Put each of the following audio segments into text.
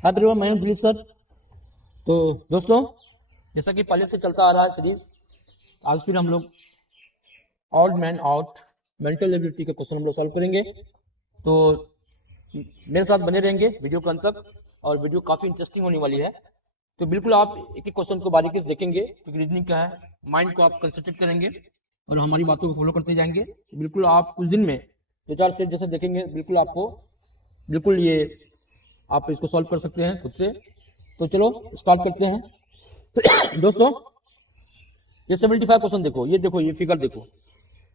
Hi everyone, मैं हूं Dilip sir. तो दोस्तों, जैसा कि पहले से चलता आ रहा है सीरीज, आज फिर हम लोग odd man out mental ability के क्वेश्चन हम लोग सॉल्व करेंगे। तो मेरे साथ बने रहेंगे वीडियो के अंत तक, और वीडियो काफ़ी इंटरेस्टिंग होने वाली है। तो बिल्कुल आप एक एक क्वेश्चन को बारीकी से देखेंगे, क्योंकि रीजनिंग क्या है, माइंड को आप कंसंट्रेट करेंगे और हमारी बातों को फॉलो करते जाएंगे। बिल्कुल आप कुछ दिन में 2-4 सेट जैसे देखेंगे, बिल्कुल आपको बिल्कुल ये आप इसको सॉल्व कर सकते हैं खुद से। तो चलो स्टार्ट करते हैं। दोस्तों, ये 75 क्वेश्चन देखो, ये देखो, ये फिगर देखो,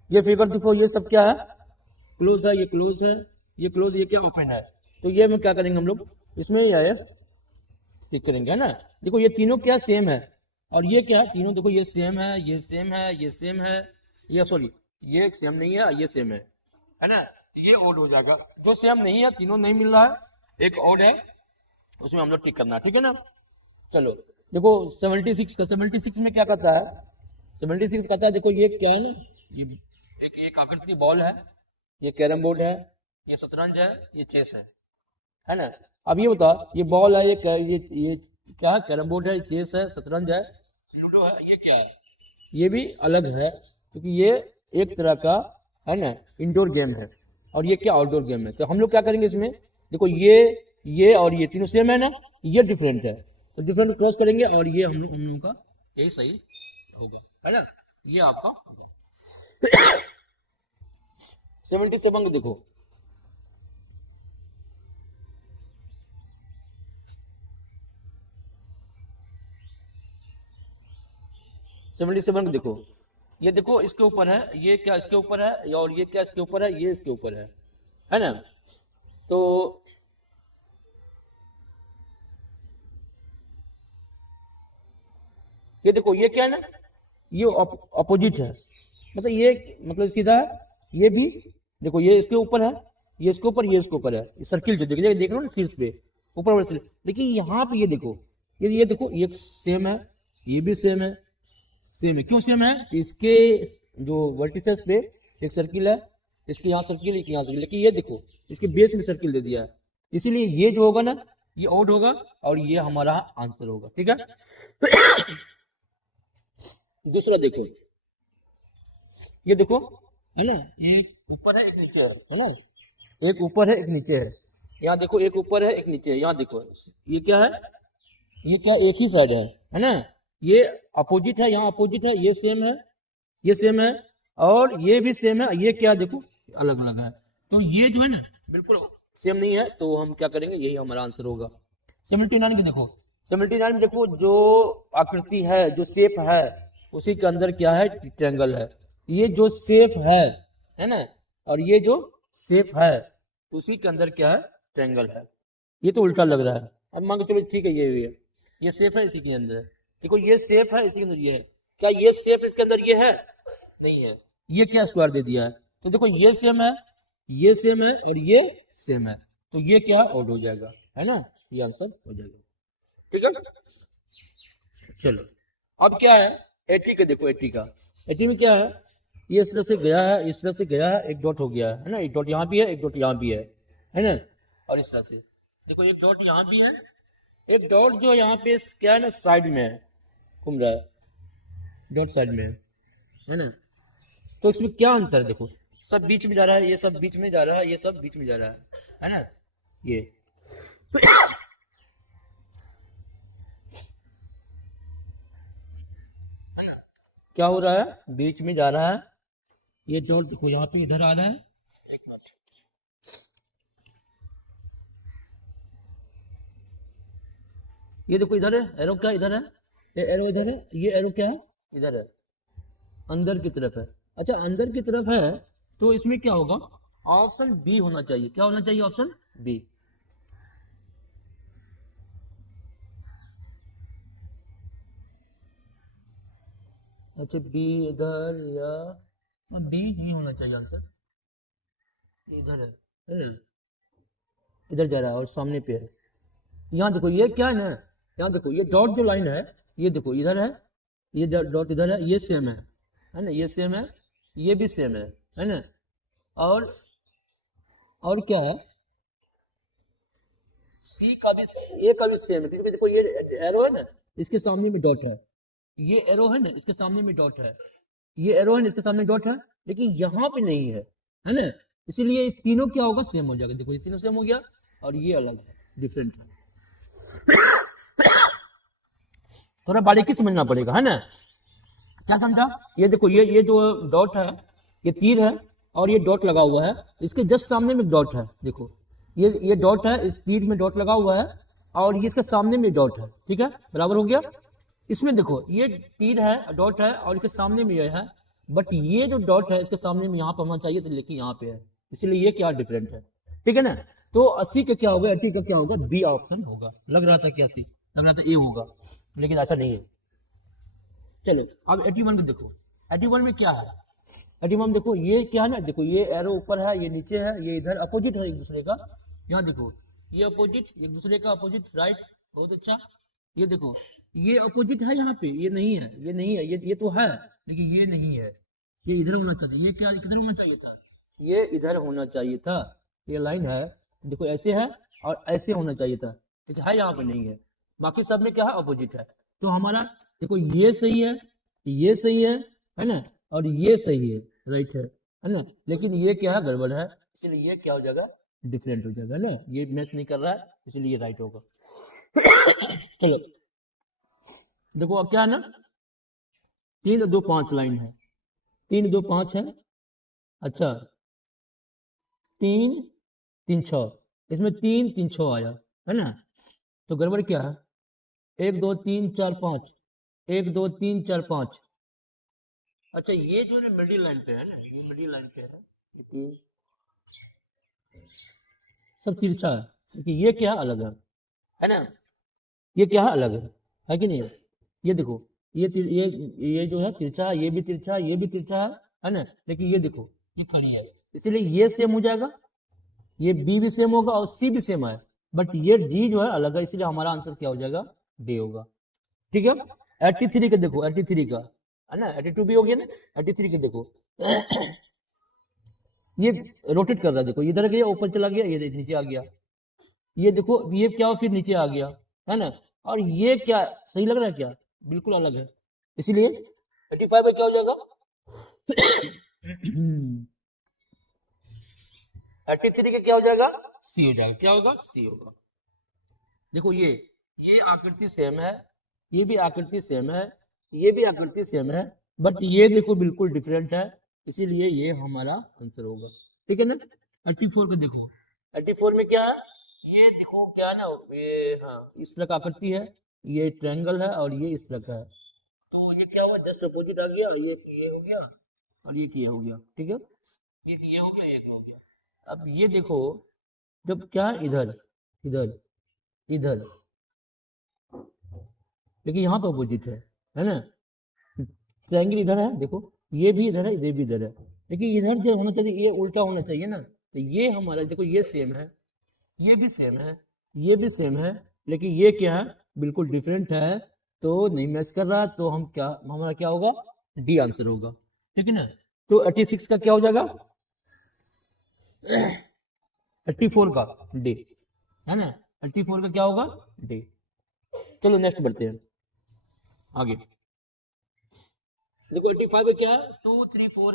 ये फिगर देखो, ये सब क्या है, क्लोज है, ये क्लोज है, ये क्लोज, ये क्या ओपन है। तो ये में क्या करेंगे हम लोग, इसमें ये क्लिक करेंगे, है ना। देखो ये तीनों क्या सेम है, और ये क्या है, तीनों देखो ये सेम है, ये सेम है, ये सेम है, ये सॉरी ये सेम नहीं है, ये सेम है ना। तो ये ओड हो जाएगा। जो सेम नहीं है, तीनों नहीं मिल रहा है, एक ओड है, उसमें हम लोग टिक करना है, ठीक है ना। चलो देखो 76 का, 76 में क्या कहता है, 76 कहता है, देखो ये क्या है ना, ये एक आकृति बॉल है, ये कैरम बोर्ड है, ये शतरंज है, ये चेस है ना। अब ये बता, ये बॉल है, ये क्या है, कैरम बोर्ड है, चेस है, शतरंज है, लूडो है, ये क्या है, ये भी अलग है, क्योंकि ये एक तरह का है ना इंडोर गेम है, और ये क्या आउटडोर गेम है। तो हम लोग क्या करेंगे इसमें, देखो ये और ये तीनों सेम है ना, ये डिफरेंट है, तो डिफरेंट क्रॉस करेंगे, और ये हम लोगों का यही सही होगा, है ना। ये आपका होगा। 77 देखो, 77 देखो, ये देखो इसके ऊपर है, ये क्या इसके ऊपर है, और ये क्या इसके ऊपर है, ये इसके ऊपर है ना। तो ये देखो, ये क्या है ना, ये अपोजिट है, मतलब ये मतलब सीधा है, ये भी देखो, ये इसके ऊपर है, ये इसके ऊपर, ये इसके ऊपर है, ये सर्किल जो देख देख रहे हो ना शीर्ष पे, ऊपर वाले शीर्ष। लेकिन यहाँ पे ये देखो, ये देखो, ये सेम है, ये भी सेम है, सेम है। क्यों सेम है, कि इसके जो वर्टिसेस पे एक सर्किल है, इसके यहाँ सर्किल, एक यहाँ सर्किल, लेकिन ये देखो इसके बेस में सर्किल दे दिया है, इसीलिए ये जो होगा ना, ये ओड होगा, और ये हमारा आंसर होगा, ठीक है। दूसरा देखो, ये देखो, है ना, ये ऊपर है, एक नीचे है ना, एक ऊपर है, एक नीचे है। यहाँ देखो, एक ऊपर है, एक नीचे है। यहाँ देखो, ये क्या है, ये क्या, एक ही साइड है ना। ये अपोजिट है, यहाँ अपोजिट है, ये सेम है, ये सेम है, और ये भी सेम है, ये क्या देखो अलग अलग है। तो ये जो है ना बिल्कुल सेम नहीं है, तो हम क्या करेंगे, यही हमारा आंसर होगा। 79 के देखो, 79 में देखो, जो आकृति है, जो शेप है, उसी के अंदर क्या है, ट्रायंगल है। ये जो शेप है ना, और ये जो शेप है, उसी के अंदर क्या है, ट्रायंगल है। ये तो उल्टा लग रहा है। अब मान के चलो ठीक है, ये भी है, ये शेप है, इसी के अंदर है। देखो ये शेप है, इसी के अंदर ये है। क्या ये शेप इसके अंदर ये है, नहीं है। ये क्या स्क्वायर दे दिया है। तो देखो ये सेम है, ये सेम है, और ये सेम है, तो ये क्या ओड हो जाएगा, है ना। ये आंसर हो जाएगा, ठीक है। चलो अब क्या है, 80 का देखो, 80 का, 80 में क्या है, ये इस तरह से गया है, इस तरह से गया है, एक डॉट हो गया है ना, एक डॉट यहाँ भी है, एक डॉट यहाँ भी है ना। और इस तरह से देखो, एक डॉट यहाँ भी है, एक डॉट जो यहाँ पे क्या है ना, साइड में है, घूम रहा है, डॉट साइड में है ना। तो इसमें क्या अंतर है, देखो सब बीच में जा रहा है, ये सब बीच में जा रहा है, ये सब बीच में जा रहा है ना। ये है ना, क्या हो रहा है, बीच में जा रहा है। ये डॉट देखो यहाँ पे इधर आ रहा है, एक मिनट, ये देखो इधर है, एरो क्या इधर है, ये एरो इधर है, ये एरो क्या है, इधर है, अंदर की तरफ है। अच्छा अंदर की तरफ है, तो इसमें क्या होगा, ऑप्शन बी होना चाहिए। क्या होना चाहिए, ऑप्शन बी। अच्छा बी इधर, या बी नहीं होना चाहिए आंसर, इधर है ना, इधर जा रहा है और सामने पे है। यहाँ देखो ये क्या है ना, यहाँ देखो ये डॉट जो लाइन है, ये देखो इधर है, ये डॉट इधर है, ये सेम है ना, ये सेम है, ये भी सेम है ना। और क्या है, सी का भी ए का भी सेम है, क्योंकि देखो ये एरो है ना, इसके सामने में डॉट है, ये एरो है ना, इसके सामने में डॉट है, ये एरो है ना, इसके सामने डॉट है, लेकिन यहाँ पे नहीं है ना, इसीलिए तीनों क्या होगा, सेम हो जाएगा। देखो ये तीनों सेम हो गया और ये अलग है, डिफरेंट है। थोड़ा बारीकी समझना पड़ेगा, है ना। क्या समझा? ये देखो ये जो डॉट है, ये तीर है और ये डॉट लगा हुआ है, इसके जस्ट सामने में डॉट है। देखो ये डॉट है, इस तीर में डॉट लगा हुआ है और ये इसके सामने में डॉट है, ठीक है, बराबर हो गया। इसमें देखो ये तीर है, डॉट है और इसके सामने में ये है, बट ये जो डॉट है इसके सामने में यहाँ पर होना चाहिए, तो लेकिन यहाँ पे है, इसलिए ये क्या डिफरेंट है, ठीक है ना। तो 80 का क्या होगा, 80 का क्या होगा, बी ऑप्शन होगा। लग रहा था कि 80, लग रहा था ए होगा, लेकिन ऐसा नहीं है। चलो अब 81 को देखो, 81 में क्या है, 81 देखो ये क्या है ना, देखो ये एरो ऊपर है, ये नीचे है, ये इधर अपोजिट है एक दूसरे का। यहाँ देखो ये अपोजिट, एक दूसरे का अपोजिट, राइट, बहुत अच्छा। ये देखो ये अपोजिट है, यहाँ पे ये नहीं है, ये नहीं है, ये तो है लेकिन ये नहीं है, ये इधर होना चाहिए। ये क्या किधर होना चाहिए था, ये इधर होना चाहिए था। ये लाइन है, देखो ऐसे है और ऐसे होना चाहिए था, लेकिन है यहाँ पे नहीं है, बाकी सब में क्या है, अपोजिट है। तो हमारा देखो ये सही है, ये सही है ना, और ये सही है, राइट है ना, लेकिन ये क्या है, गड़बड़ है, इसलिए ये क्या हो जाएगा, डिफरेंट हो जाएगा ना, ये मैच नहीं कर रहा है, इसलिए ये राइट होगा। चलो देखो अब क्या है ना, 3 2 5 लाइन है, 3 2 5 है, अच्छा 3 3 6, इसमें 3 3 6 आया, है ना, तो गड़बड़ क्या है, 1 2 3 4 5, 1 2 3 4 5। अच्छा ये जो है मिडिल लाइन पे है ना, ये मिडिल लाइन पे है, सब तिरछा है, लेकिन ये क्या अलग है ना, ये क्या है, अलग है कि नहीं है। ये देखो ये जो है तिरछा है, ये भी तिरछा है, ये भी तिरछा है ना, लेकिन ये देखो ये खड़ी है, इसीलिए ये सेम हो जाएगा, ये बी भी सेम होगा और सी भी सेम है, बट ये डी जो है अलग है, इसलिए हमारा आंसर क्या हो जाएगा, डी होगा, ठीक है। 83 का देखो, 83 का है ना, 82 भी हो गया ना, 83 का देखो ये रोटेट कर रहा है, देखो इधर गया, ऊपर चला गया, ये नीचे आ गया, ये देखो ये क्या फिर नीचे आ गया, है ना, और ये क्या सही लग रहा है क्या, बिल्कुल अलग है, इसीलिए 85 में क्या हो जाएगा 83 का क्या हो जाएगा, सी हो जाएगा, क्या होगा, सी होगा। देखो ये आकृति सेम है, ये भी आकृति सेम है, ये भी आकृति सेम है, बट ये देखो बिल्कुल डिफरेंट है, इसीलिए ये हमारा आंसर होगा, ठीक है ना। 84 को देखो, 84 में क्या है, ये देखो क्या है ना, ये हाँ इस तरह का आकृति है, ये ट्रायंगल है और ये इस तरह का है, तो ये क्या हुआ, जस्ट अपोजिट आ गया, ये हो गया और ये हो गया, ठीक है, ये हो गया, ये हो गया। अब ये देखो जब क्या है, इधर इधर इधर, लेकिन यहाँ पे अपोजिट है ना, ट्रायंगल इधर है, देखो ये भी इधर है, ये भी इधर है, लेकिन इधर जो होना चाहिए ये उल्टा होना चाहिए ना, तो ये हमारा देखो ये सेम है, ये भी सेम है, ये भी सेम है, लेकिन ये क्या है, बिल्कुल डिफरेंट है, तो नहीं मैच कर रहा, तो हम क्या, हमारा क्या होगा, डी आंसर होगा, ठीक है ना। तो 86 का क्या हो जाएगा 84 का डी, है ना, 84 का क्या होगा, डी। चलो नेक्स्ट बढ़ते हैं आगे। देखो 85 में क्या है, 2 3 4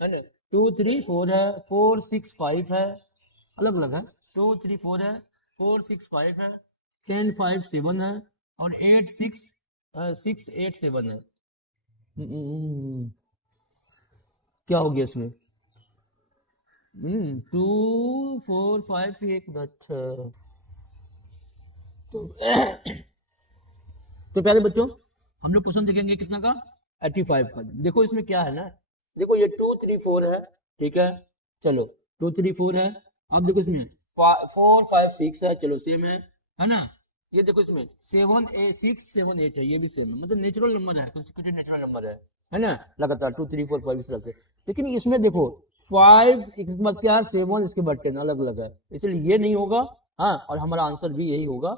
है ना, 2 3 4 है, 4 6 5 है, अलग अलग है, 2 3 4 है, 4 6 5 है, 10 5 7 है और 8 6 6 8 7 है। क्या हो गया इसमें, 2 4 5 एक, अच्छा तो प्यारे बच्चों हम लोग क्वेश्चन देखेंगे कितना का, 85 का। देखो इसमें क्या है ना, देखो ये 2 3 4 है, ठीक है, चलो 2 3 4 है, अब देखो इसमें 4 5 6 है, चलो सेम है ना, ये देखो इसमें 7 6 7 8 है, ये भी सेम है, मतलब नेचुरल नंबर है, कंसेक्यूटिव नेचुरल नंबर है ना, लगातार 2 3 4 5 इस तरह से। लेकिन इसमें देखो 5 इसके बाद क्या है, 7 इसके बाद 10 अलग अलग है, इसलिए ये नहीं होगा, हाँ, और हमारा आंसर भी यही होगा,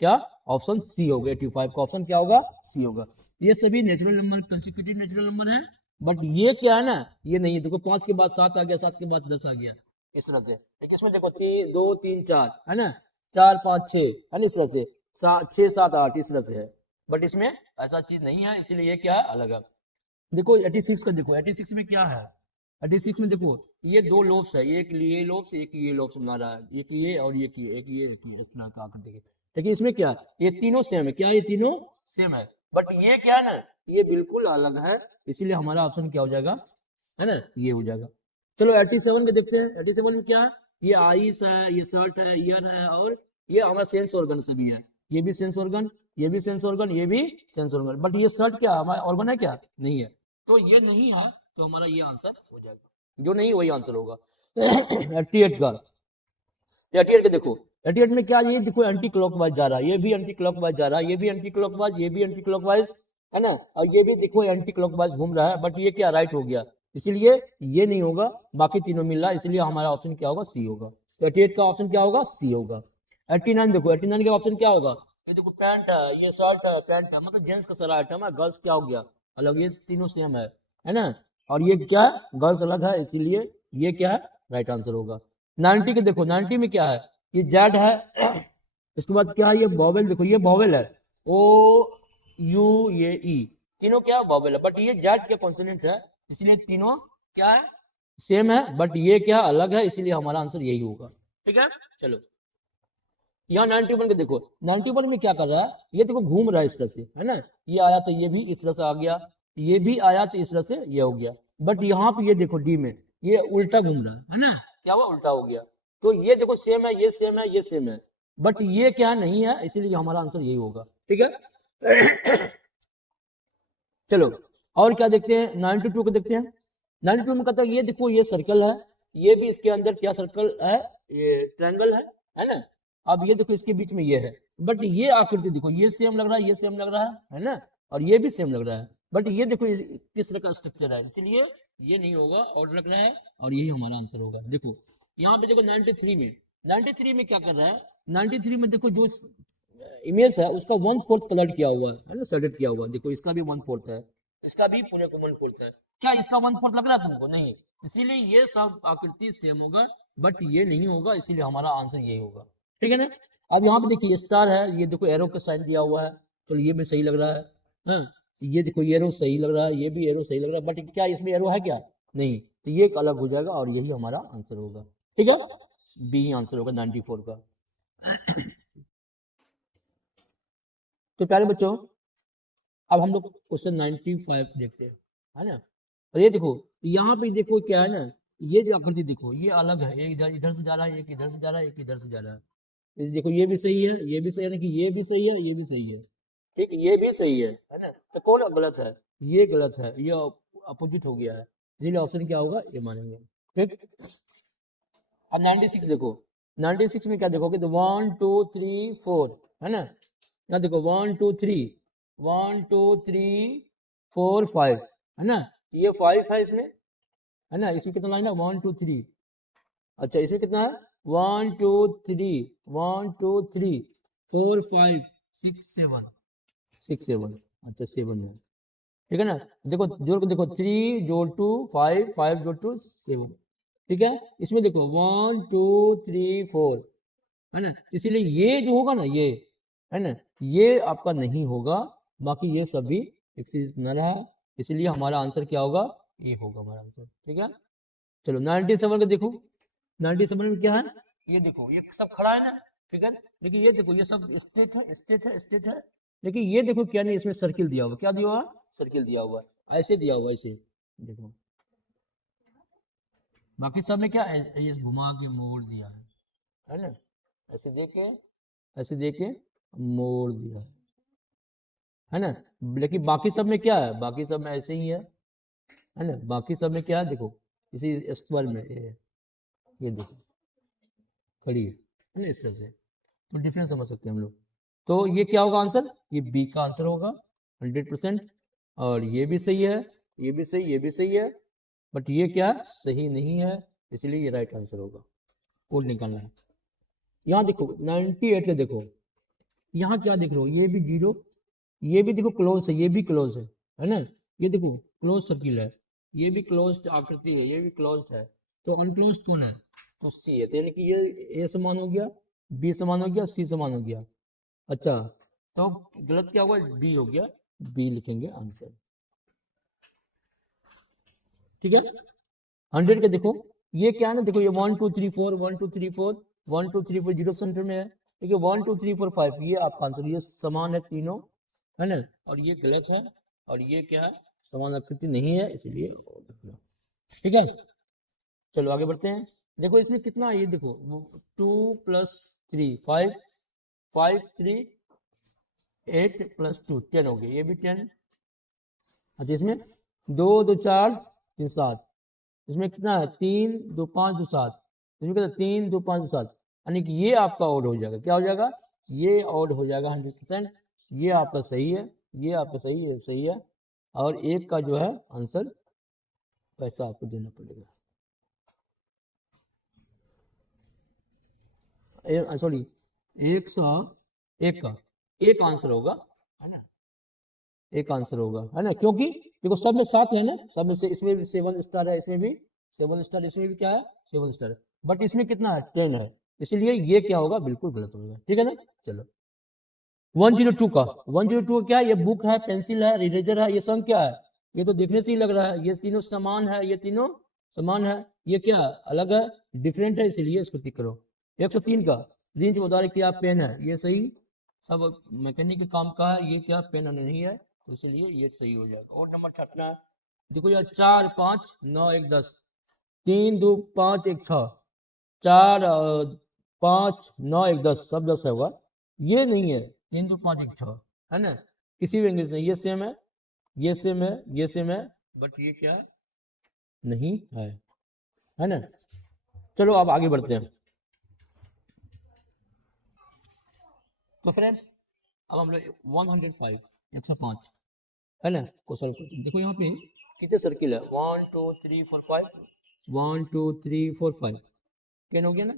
क्या, ऑप्शन सी होगा, 85 का ऑप्शन क्या होगा, सी होगा। ये सभी natural number, consecutive natural number है, बट ये क्या है ना, ये नहीं है, देखो 5 के बाद 7 आ गया, 7 के बाद 10 आ गया, इस तरह से। लेकिन इसमें देखो 2 3 4 है ना, 4 5 6 है ना, इस तरह से 6 7 8 इस तरह से है, बट इसमें ऐसा चीज नहीं है, इसीलिए ये क्या है, अलग है। देखो 86 का देखो, 86 में क्या है, 86 में देखो ये दो लोब्स है, एक ये लोब्स एक ये लोब्स बना रहा है, एक ये और एक ये, एक ये इस तरह का आकृति है। देखिए इसमें क्या है, ये तीनों सेम है, क्या ये तीनों सेम है, बट ये क्या है ना, ये बिल्कुल अलग है, इसीलिए हमारा ऑप्शन क्या हो जाएगा, है ना, ये हो जाएगा। चलो 87 के देखते हैं, 87 में क्या है, ये आइस है, ये शर्ट है, ईयर है, और ये हमारा सेंस ऑर्गन से भी है, ये भी सेंस ऑर्गन, ये भी सेंस ऑर्गन, ये भी सेंस ऑर्गन, बट ये शर्ट क्या हमारा ऑर्गन है क्या, नहीं है, तो ये नहीं है, तो हमारा ये आंसर हो जाएगा, जो नहीं वही आंसर होगा। 88 का, 88 के देखो, 88 में क्या, ये देखो एंटी क्लॉकवाइज जा रहा है, ये भी एंटी क्लॉकवाइज जा रहा है, ये भी एंटी क्लॉकवाइज, ये भी एंटी क्लॉकवाइज, है ना, और ये भी देखो एंटी क्लॉकवाइज घूम रहा है, बट ये क्या राइट हो गया, इसीलिए ये नहीं होगा, बाकी तीनों मिल रहा है, इसलिए हमारा ऑप्शन क्या होगा, सी होगा। तो 88 का ऑप्शन क्या होगा, सी होगा। 89 देखो, 89 का ऑप्शन क्या होगा, ये देखो पैंट है, ये शर्ट है, पैंट है, मतलब जेंट्स का सारा आइटम है, गर्ल्स क्या हो गया अलग, ये तीनों सेम है ना, और ये क्या है, गर्ल्स अलग है, इसीलिए ये क्या है, राइट आंसर होगा। 90 के देखो, 90 में क्या है, ये जेड है, इसके बाद क्या है, ये वॉवेल देखो, ये वॉवेल है, ओ यू ये ई, तीनों क्या वॉवेल है, बट ये जेड क्या कॉन्सोनेंट है, इसलिए तीनों क्या है, सेम है, बट ये क्या अलग है, इसीलिए हमारा आंसर यही होगा। ठीक है, चलो यहाँ 91 के देखो, 91 में क्या कर रहा है, ये देखो घूम रहा है इस तरह से, है ना, ये आया तो ये भी इस तरह से आ गया, ये भी आया तो इस तरह से ये हो गया, बट यहाँ पे ये देखो डी में ये उल्टा घूम रहा है ना, क्या हुआ, उल्टा हो गया, तो ये देखो सेम है, ये सेम है, ये सेम है, बट ये क्या नहीं है, इसीलिए हमारा आंसर यही होगा। ठीक है चलो और क्या देखते हैं, 92 को देखते हैं। 92 में कहता है ये देखो ये सर्कल है, ये भी इसके अंदर क्या सर्कल है, ये ट्रायंगल है ना, अब ये देखो इसके बीच में ये है, बट ये आकृति देखो ये सेम लग रहा है, ये सेम लग रहा है ना, और ये भी सेम लग रहा है, बट ये देखो किस तरह का स्ट्रक्चर है, इसीलिए ये नहीं होगा और लग रहा है, और यही हमारा आंसर होगा। देखो यहाँ पे देखो 93 में, 93 में क्या कर रहा है, 93 में देखो जो इमेज है उसका 1/4 कलर किया हुआ है ना, शेडेड किया हुआ है, देखो इसका भी 1/4 है, इसका भी पूरे को 1/4 है, क्या इसका 1/4 लग रहा है तुमको, नहीं, इसीलिए ये सब आकृति सेम होगा, बट ये नहीं होगा, इसीलिए हमारा आंसर यही होगा। ठीक है ना, अब यहाँ पे देखिए स्टार है, ये देखो एरो का साइन दिया हुआ है, चलो ये भी सही लग रहा है, हाँ ये देखो ये एरो सही लग रहा है, ये भी एरो सही लग रहा है, बट क्या इसमें एरो है क्या, नहीं, तो ये एक अलग हो जाएगा, और यही हमारा आंसर होगा। ठीक है, बी आंसर होगा 94 का। तो प्यारे बच्चों अब हम लोग क्वेश्चन 95 देखते हैं, है ना, और ये देखो यहाँ पे देखो क्या है ना, ये जो आकृति देखो ये अलग है, एक इधर इधर से जा रहा है, एक इधर से जा रहा है, एक इधर से जा रहा है, ये देखो ये भी सही है, ये भी सही है, कि ये भी सही है, ये भी सही है, ठीक, ये भी सही है ना, तो कौन गलत है, ये गलत है, ये अपोजिट हो गया है, इसलिए ऑप्शन क्या होगा, ये मानेंगे। ठीक, अब 96 देखो, 96 में क्या देखोगे, तो 1 2 3 4 है ना, ना देखो 1 2 3 1 2 3 4 5 है ना, ये 5 है इसमें, है ना, इसमें कितना लाइन है 1 2 3, अच्छा इसमें कितना है 1 2 3 1 2 3 4 5 6 7 6 7, अच्छा 7 है, ठीक है ना, देखो जोड़ को देखो 3 जोड़ 2 5 5 जोड़ 2 7, ठीक है, इसमें देखो 1 2 3 4 है ना, इसीलिए ये जो होगा ना ये, है ना, ये आपका नहीं होगा, बाकी ये सभी एक चीज बना रहा है, इसलिए हमारा आंसर क्या होगा, ये होगा हमारा आंसर। ठीक है, चलो 97 का देखो, 97 में क्या है, ये देखो ये सब खड़ा है ना, ठीक है, लेकिन ये देखो ये सब स्ट्रेट है, स्ट्रेट है, स्ट्रेट है, लेकिन ये देखो क्या नहीं, इसमें सर्किल दिया हुआ, क्या दिया हुआ, सर्किल दिया हुआ है, ऐसे दिया हुआ, ऐसे देखो, बाकी सब में क्या ये घुमा के मोड़ दिया है ना, ऐसे देके, ऐसे देके मोड़ दिया है ना, लेकिन बाकी सब में क्या है, बाकी सब में ऐसे ही है ना, बाकी सब में क्या है देखो, इसी स्क्वायर में ये देखो खड़ी है ना, इस तरह से, तो डिफरेंस समझ सकते हैं हम लोग। तो ये क्या होगा आंसर, ये बी का आंसर होगा 100%, और ये भी सही है, ये भी सही, ये भी सही है, बट ये क्या सही नहीं है, इसलिए ये राइट आंसर होगा, कोड निकालना है। यहाँ देखो 98 का देखो, यहाँ क्या देख रहे हो, ये भी 0, ये भी देखो क्लोज है, ये भी क्लोज है ना, ये देखो क्लोज सर्किल है, ये भी क्लोज आकृति है, ये भी क्लोज है, तो अनक्लोज कौन है, तो सी है, तो यानी कि ये समान हो गया, बी समान हो गया, सी समान हो गया। अच्छा, तो गलत क्या हुआ, डी हो गया, बी लिखेंगे आंसर। ठीक है, 100 का देखो ये क्या है ना, देखो ये 1 2 3 4 1 2 3 4 1 2 3 4 जीरो सेंटर में है, ठीक है 1 2 3 4 5 ये आपका आंसर, ये समान है तीनों, है ना, और ये गलत है, और ये क्या है, समान आकृति नहीं है, इसलिए ठीक है। चलो आगे बढ़ते हैं। देखो इसमें कितना है, ये देखो 2 + 3 5 5 3 8 + 2 10 हो गया, ये भी 10। अच्छा इसमें 2 2 4 3 7, इसमें कितना है 3 2 5 2 7, इसमें कितना 3 2 5 2 7, यानी कि ये आपका ऑड हो जाएगा, क्या हो जाएगा, ये ऑड हो जाएगा 100%। ये आपका सही है, ये आपका सही है, और एक का जो है आंसर पैसा आपको देना पड़ेगा, सॉरी 101 का एक आंसर होगा, है ना, एक आंसर होगा, है ना, क्योंकि देखो सब में 7 है ना, सब में से इसमें भी 7 स्टार है, इसमें भी 7 स्टार, इसमें भी क्या है 7 स्टार है, बट इसमें कितना है 10 है, इसलिए ये क्या होगा, बिल्कुल गलत होगा, ठीक है ना। चलो 102 का, 102 क्या है, ये बुक है, पेंसिल है, इरेजर है, ये संग क्या है, ये तो देखने से ही लग रहा है, ये तीनों समान है, ये तीनों समान है, ये क्या है अलग है, डिफरेंट है, इसीलिए इसको टिक करो। 103 का, रेंज बता रहे क्या पेन है, ये सही, सब मैकेनिक के काम का है, ये क्या पेन नहीं है, तो इसलिए ये सही हो जाएगा। और नंबर छटना है, देखो यार 4 5 9 1 10, 3 2 5 1 6, 4 5 9 1 10, सब 10 है होगा, ये नहीं है 3 2 5 1 6, है ना, किसी भी इंग्लिश में ये सेम है, ये सेम है, ये सेम है, बट ये क्या नहीं है ना। चलो अब आगे बढ़ते हैं। तो फ्रेंड्स अब हम लोग 105 105 है ना को सॉल्व करते हैं। देखो यहाँ पे कितने सर्किल है, 1 2 3 4 5, 1 2 3 4 5, 10 हो गया ना,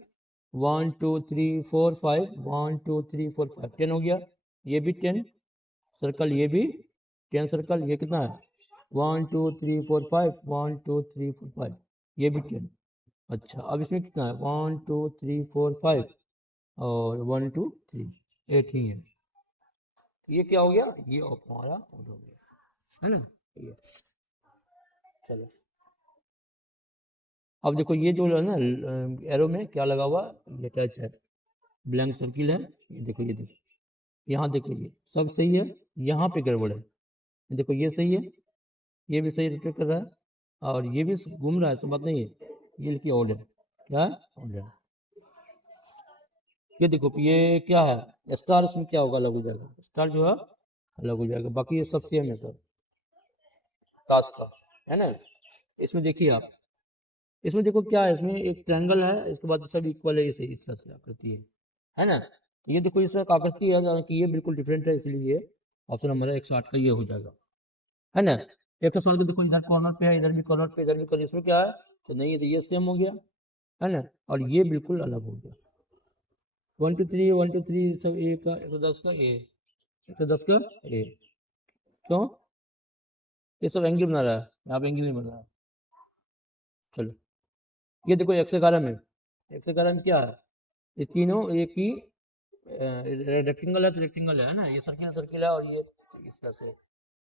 1 2 3 4 5, 1 2 3 4 5, 10 हो गया, ये भी 10 सर्कल, ये भी 10 सर्कल, ये कितना है 1 2 3 4 5, 1 2 3 4 5, ये भी 10। अच्छा अब इसमें कितना है 1 2 3 4 5 और 1 2 3 8 ही है, ये क्या हो गया, ये हमारा हो गया, है ना, ये चलो अब देखो ये जो है ना एरो में क्या लगा हुआ, ये टच है, ब्लैंक सर्किल है, ये देखो यहाँ देखो ये सब सही है, यहाँ पे गड़बड़ है, देखो ये सही है, ये भी सही रोटेट कर रहा है, और ये भी घूम रहा है, सब बात नहीं है, ये लिखिए ऑड है, क्या है ऑड है, ये देखो ये क्या है स्टार, इसमें क्या होगा अलग हो जाएगा, स्टार जो है अलग हो जाएगा, बाकी ये सब सेम है सर टास्क का, है ना। इसमें देखिए आप, इसमें देखो क्या है, इसमें एक ट्रायंगल है, इसके बाद सब इक्वल है, ये सही इस तरह से आकृति है ना, ये देखो इस तरह का आकृति है कि ये बिल्कुल डिफरेंट है, इसलिए ये ऑप्शन हमारा 160 का ये हो जाएगा, है ना। 160 का देखो इधर कॉर्नर पे है, इधर भी कॉर्नर पे, इधर भी कॉर्नर, इसमें क्या है तो नहीं है, तो ये सेम हो गया, है ना, और ये बिल्कुल अलग हो गया। 1 2 3 सब ए का 110 का ए, 110 का ए, क्यों ये सब एंगल बना रहा है, यहाँ पे एंगल नहीं बन रहा है। चलो ये देखो 111 में, 111 में क्या है, ये तीनों एक ही रेक्टेंगल है, तो रेक्टेंगल है ना, ये सर्किल सर्किल है, और ये इस तरह से,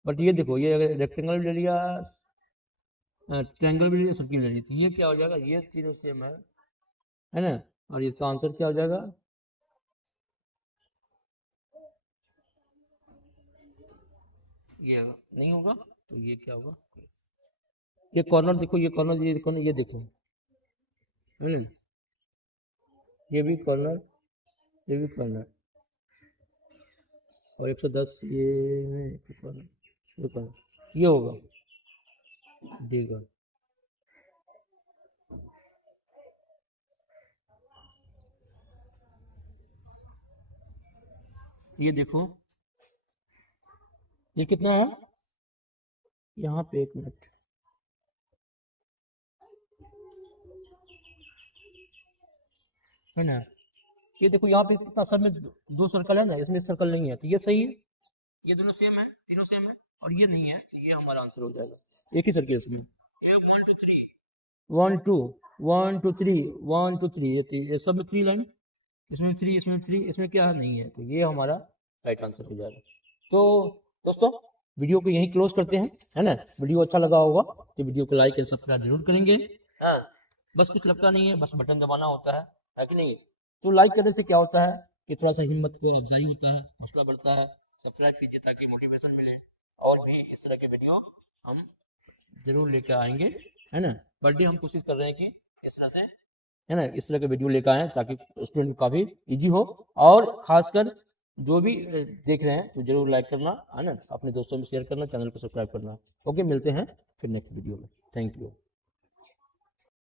बट ये देखो ये रेक्टेंगल भी ले लिया, ट्रायंगल भी ले लिया, सर्किल ले लिया, तो ये क्या हो जाएगा, ये तीनों सेम है ना, और इसका आंसर क्या हो जाएगा, ये नहीं होगा, तो ये क्या होगा, ये कॉर्नर देखो, ये कॉर्नर, ये कॉर्नर, ये देखो, है ना, ये भी कॉर्नर, ये भी कॉर्नर, और 110 ये कॉर्नर, ये कॉर्नर, ये होगा डी का। ये देखो ये कितना है, यहाँ पे 1 मिनट, है ना, ये देखो यहाँ पे कितना सब में 2 सर्कल है ना, इसमें सर्कल नहीं है, तो ये सही है, ये दोनों सेम है, तीनों सेम है, और ये नहीं है, तो ये हमारा आंसर हो जाएगा, एक ही सर्कल इसमें, ये 1 2 3 1 2 1 2 3 1 2 3, ये सब में 3 लाइन, इसमें 3, इसमें 3, इसमें क्या नहीं है, तो ये हमारा राइट आंसर हो जाएगा। तो दोस्तों वीडियो को यहीं क्लोज करते हैं, है ना। वीडियो अच्छा लगा होगा तो वीडियो को लाइक एंड सब्सक्राइब जरूर करेंगे। हाँ, बस कुछ लगता नहीं है, बस बटन दबाना होता है कि नहीं। तो लाइक करने से क्या होता है कि थोड़ा सा हिम्मत को अफजाई होता है, हौसला बढ़ता है। सब्सक्राइब कीजिए ताकि मोटिवेशन मिले, और भी इस तरह के वीडियो हम जरूर लेकर आएंगे, है ना। बर्थडे हम कोशिश कर रहे हैं कि इस तरह से, है ना, इस तरह के वीडियो लेकर आएँ ताकि स्टूडेंट को काफ़ी ईजी हो। और खासकर जो भी देख रहे हैं तो जरूर लाइक करना, है ना, अपने दोस्तों में शेयर करना, चैनल को सब्सक्राइब करना। ओके, मिलते हैं फिर नेक्स्ट वीडियो में। Thank you.